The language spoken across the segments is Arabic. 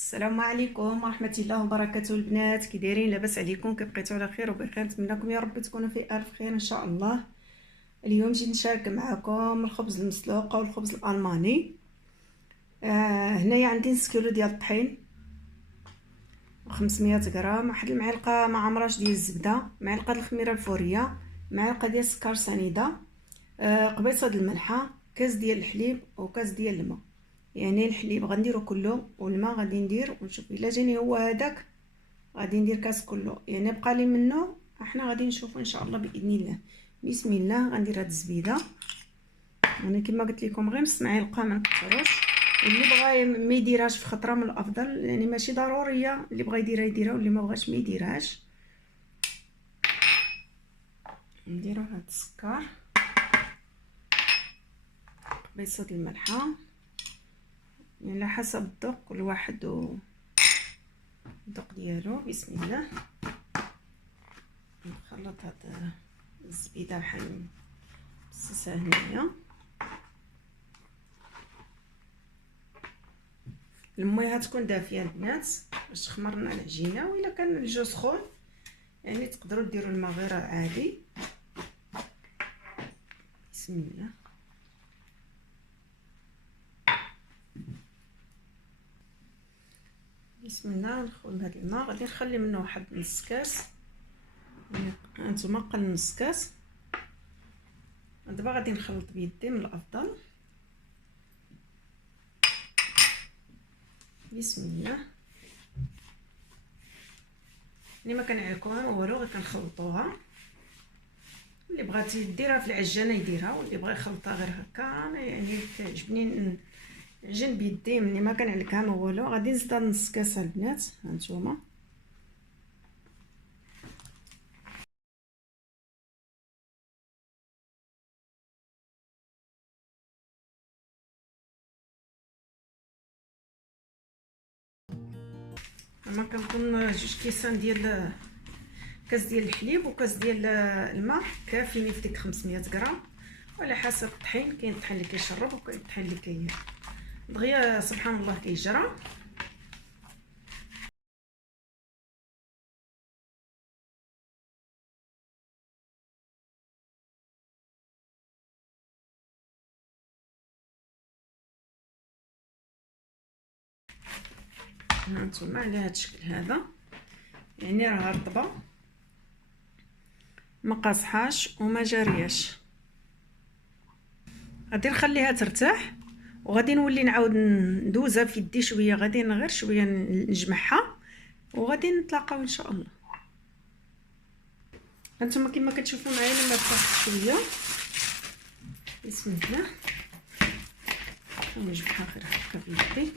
السلام عليكم ورحمة الله وبركاته البنات، كي دايرين؟ لاباس عليكم؟ كبقيتوا على خير وبخير؟ نتمنىكم يا رب تكونوا في الف خير ان شاء الله. اليوم جيت نشارك معكم الخبز المسلوق او الخبز الالماني. هنايا عندي نص كيلو ديال الطحين و500 غرام، واحد المعلقه ما عمراش ديال الزبده، معلقه الخميره الفوريه، معلقه ديال السكر سنيده، قبيصه د الملحه، كاس ديال الحليب وكاس ديال الماء. يعني الحليب غنديرو كله والماء غادي ندير ونشوف الا جاني هو هذاك غادي ندير كاس كله، يعني بقى لي منه احنا غادي نشوفوا ان شاء الله باذن الله. بسم الله. غندير هاد الزبيده، انا كما قلت لكم غير نص معلقه ما نكثروش، واللي بغى ما يديرهاش في خطره من الافضل، يعني ماشي ضروريه، اللي بغى يديرها يديرها واللي ما بغاش ما يديرهاش. نديرو هاد السكر، قبيصه الملحه، يعني على حسب الذوق كل واحد الذوق ديالو. بسم الله. نخلط هاد الزبيده بحال بصيصه هنايا. الميه تكون دافيه البنات باش تخمرنا العجينه، والا كان الجو سخون يعني تقدروا ديروا الماء غير عادي. بسم الله. بسم الله. ندخل هذا الماء، غادي نخلي منه واحد نص كاس، هانتوما قل نص كاس. دابا غادي نخلط بيدي من الافضل. بسم الله. اللي ما كنعلكوها والو غير كنخلطوها، اللي بغاتي ديرها في العجانه يديرها، واللي بغى يخلطها غير هكا. انا يعني كيعجبني نعجن بيدي، ملي ما كنعلكها ما والو. غادي نزيد نص كاس البنات، هانتوما. انا كنظن 2 كيسان ديال كاس ديال الحليب وكاس ديال الماء كافيين في ديك 500 غرام، وعلى حسب الطحين. كاين الطحين اللي كيشرب وكاين الطحين اللي دغيا سبحان الله كيجرى. هانتوما على هاد الشكل هذا، يعني راه رطبه ما قاصحاش وما جارياش. غادي نخليها ترتاح وغادي نولي نعاود ندوزها في يدي شويه، غادي غير شويه نجمعها وغادي نتلاقاو ان شاء الله. هانتوما كما كتشوفوا معايا لما ارتاحت شويه. بسم الله. نجمعها غير هكا في يدي.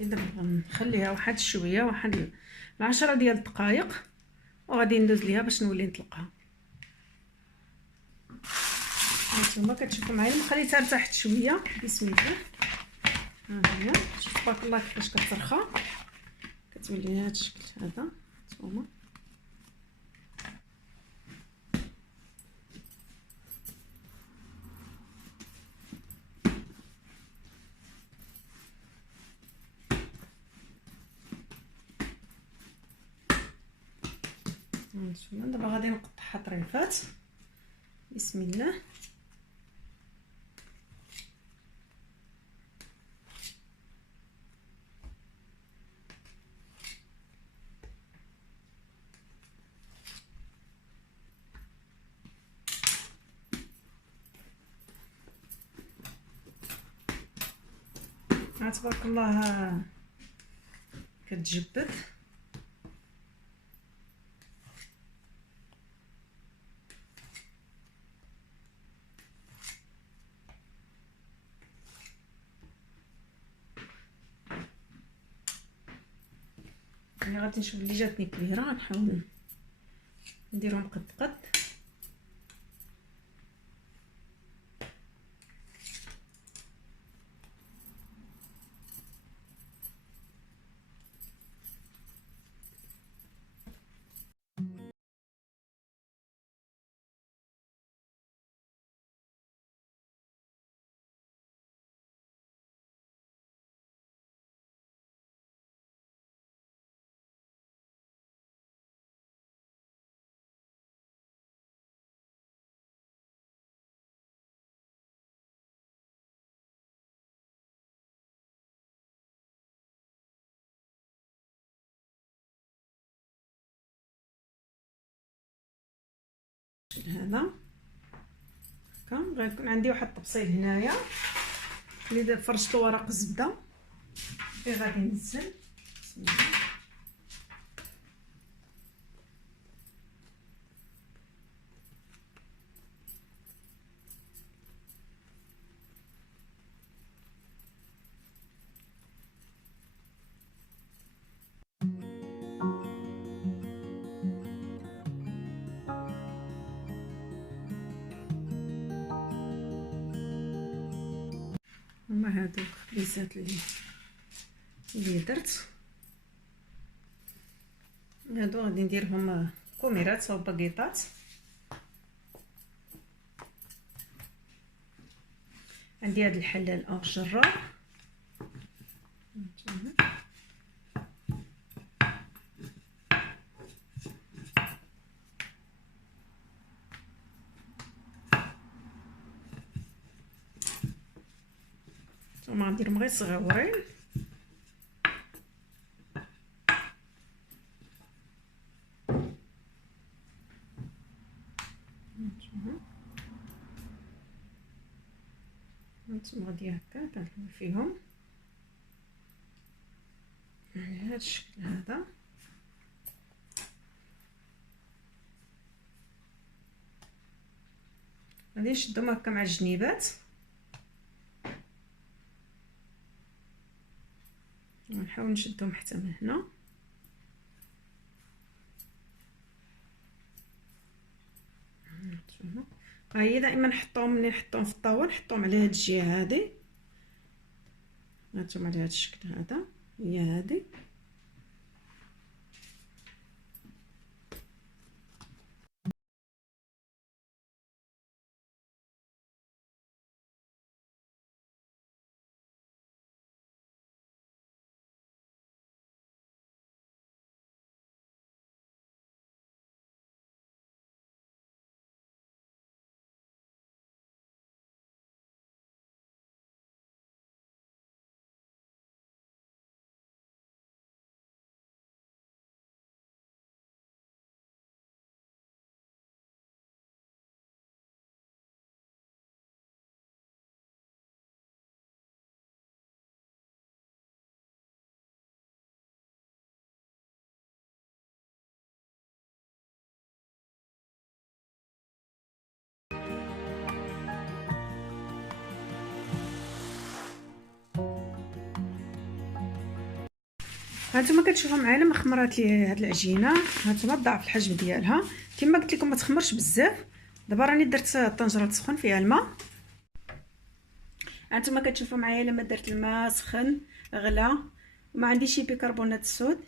دابا نخليها واحد شويه، واحد 10 ديال الدقائق، وغادي ندوز ليها باش نولي نطلقها. هانتوما كتشوفوا معايا لما خليتها ارتاحت شويه. بسم الله. ها هي، شوف تبارك الله كيفاش كترخى، كتولي هذا الشكل هذا. هانتوما دابا غادي نقطعها طريفات. بسم الله. تبارك الله كتجبد. يعني غادي نشوف اللي جاتني كبيره غنحاول نديرهم قد قد. هذا هكا. غيكون عندي واحد الطبسيل هنايا اللي فرشت ورق الزبده اللي غادي ننزل. بسم الله. هما هادو الخبيزات اللي درت. هادو غادي نديرهم كوميرات او باكيطات. عندي هاد الحلال او الجرار. ثم غنديرهم غير صغيورين. هانتوما غادي هكا كنحل فيهم على هذا الشكل هذا. غادي نشدهم هكا مع الجنيبات ونحاول نشدهم حتى من هنا. ها هي دائما نحطهم ملي نحطهم في الطاوه نحطهم على هاد الجهه هادي. هانتوما على هاد الشكل هذا هي هادي. هانتوما كتشوفوا معايا لما خمرات لي هاد العجينه. هانتوما ضاعف الحجم ديالها كما قلت لكم ما تخمرش بزاف. دابا راني درت الطنجره تسخن فيها الماء. هانتوما كتشوفوا معايا لما درت الماء سخن غلا وما عنديش بيكربونات الصود.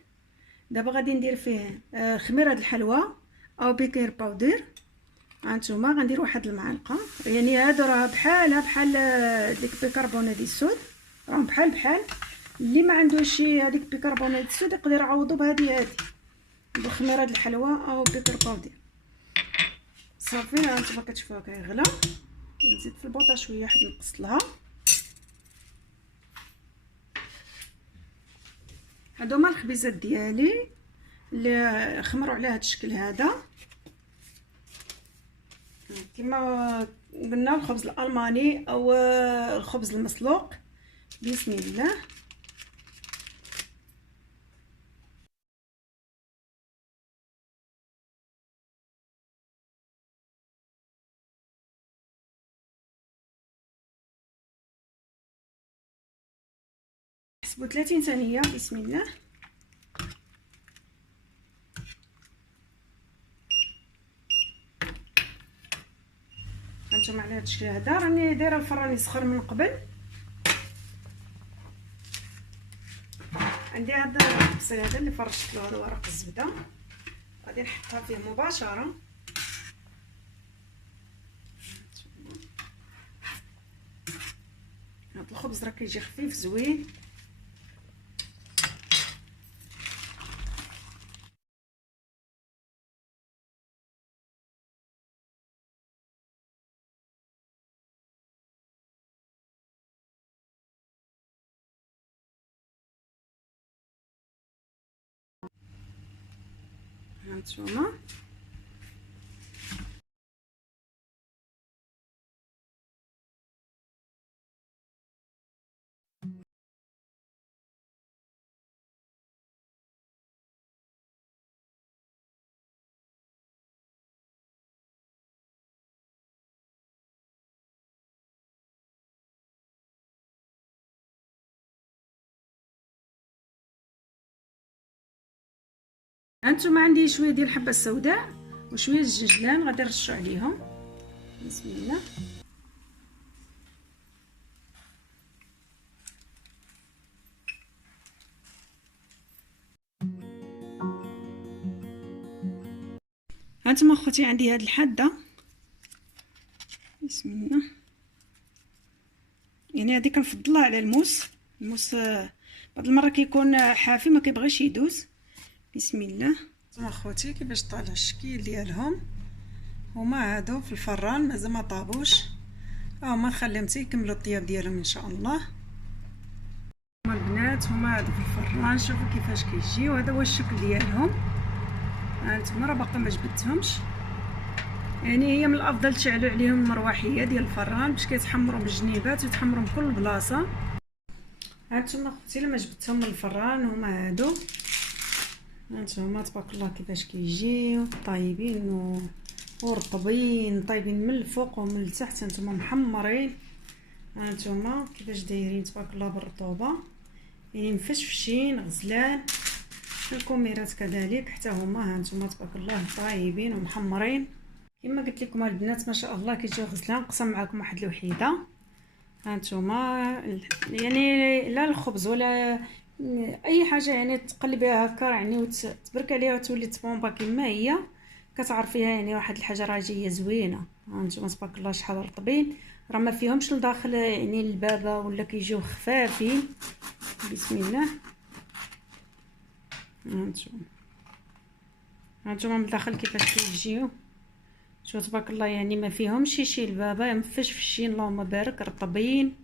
دابا غادي ندير فيه خميره الحلوى او بيكر باودر. هانتوما غندير واحد المعلقه، يعني هادو راه بحال ديك بيكربونات الصود، راهم بحال اللي ما عندوش هذيك بيكربونات الصود يقدر يعوضو بهذه بخميره الحلوى او بيكر باودر. صافي هانتوما كتشوفوها كيغلى. نزيد في البوطه شويه حيت نقصت لها. هادو هما الخبيزات ديالي اللي خمروا على هذا الشكل هذا. كما قلنا الخبز الالماني او الخبز المسلوق. بسم الله. حسبوا 30 ثانيه. بسم الله. هانتوما على هذا الشكل هذا راني دايره الفران يسخر من قبل. عندي هذا الطبسيل هذا اللي فرشت له هذا ورق الزبده غادي نحطها فيه مباشره. هذا الخبز راه كيجي خفيف زوين. هانتوما هانتوما عندي شويه ديال الحبه السوداء وشويه الججلان غادي نرشو عليهم. بسم الله. هانتوما اخوتي عندي هاد الحاده. بسم الله. يعني هذه كنفضلها على الموس. الموس بعض المره كيكون حافي ما كيبغيش يدوز. بسم الله. هانتوما اخوتي كيفاش طالع الشكل ديالهم. هما هادو في الفران مازال ما طابوش، هما نخليهم حتى يكملوا الطياب ديالهم ان شاء الله. هما البنات هما هادو في الفران، شوفوا كيفاش كيجيو. هذا هو الشكل ديالهم. هانتوما راه باقا ما جبدتهمش، يعني هي من الافضل تشعلوا عليهم المروحيه ديال الفران باش كيتحمروا بالجنيبات ويتحمروا من كل بلاصه. هانتوما اختي لما جبدتهم من الفران هما هادو. هانتوما تبارك الله كيفاش كيجيو طايبين ورطبين، طايبين من الفوق ومن التحت. هانتوما محمرين. هانتوما كيفاش دايرين تبارك الله بالرطوبه، يعني مفشفشين غزلان. الكوميرات كذلك حتى هما هانتوما تبارك الله طايبين ومحمرين. كما قلت لكم البنات ما شاء الله كيجيو غزلان. نقسم معكم واحد الوحيده. هانتوما يعني لا الخبز ولا اي حاجه يعني تقلبيها هكا يعني وتبرك عليها وتولي طبومبا كما هي كتعرفيها، يعني واحد الحاجه راه جايه زوينه. هانتوما تبارك الله شحال رطبين، راه ما فيهمش لداخل يعني البابه ولا كيجيو خفافين. بسم الله. هانتوما من الداخل كيفاش كيجيو، شو تبارك الله، يعني ما فيهمش شي البابه، مفشفشين اللهم بارك، رطبين.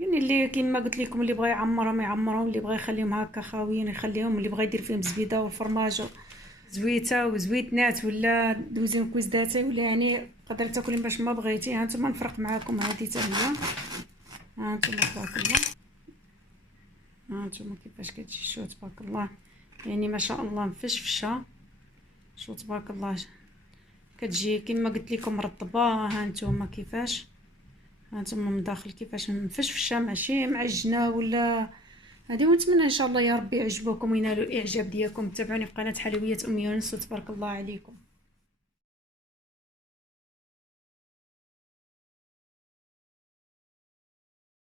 يعني اللي كيما قلت لكم اللي بغى يعمرهم يعمرهم، اللي بغى يخليهم هكا خاويين يخليهم، اللي بغى يدير فيهم زبيده وفرماج زويته وزويتنات ولا دوزين كويزداتي ولا يعني تقدري تاكلي باش ما بغيتي. هانتوما نفرق معكم هذه حتى هي. هانتوما تبارك الله. هانتوما كيفاش كتجي، شو تبارك الله، يعني ما شاء الله مفشفشه. شو تبارك الله كتجي كما قلت لكم مرطبه. هانتوما كيفاش، هانتوما من داخل كيفاش مفشفشه ماشي معجنه ولا هذه. ونتمنى ان شاء الله يا ربي يعجبوكم وينالوا الاعجاب ديالكم. تابعوني في قناه حلويات ام يونس وتبارك الله عليكم.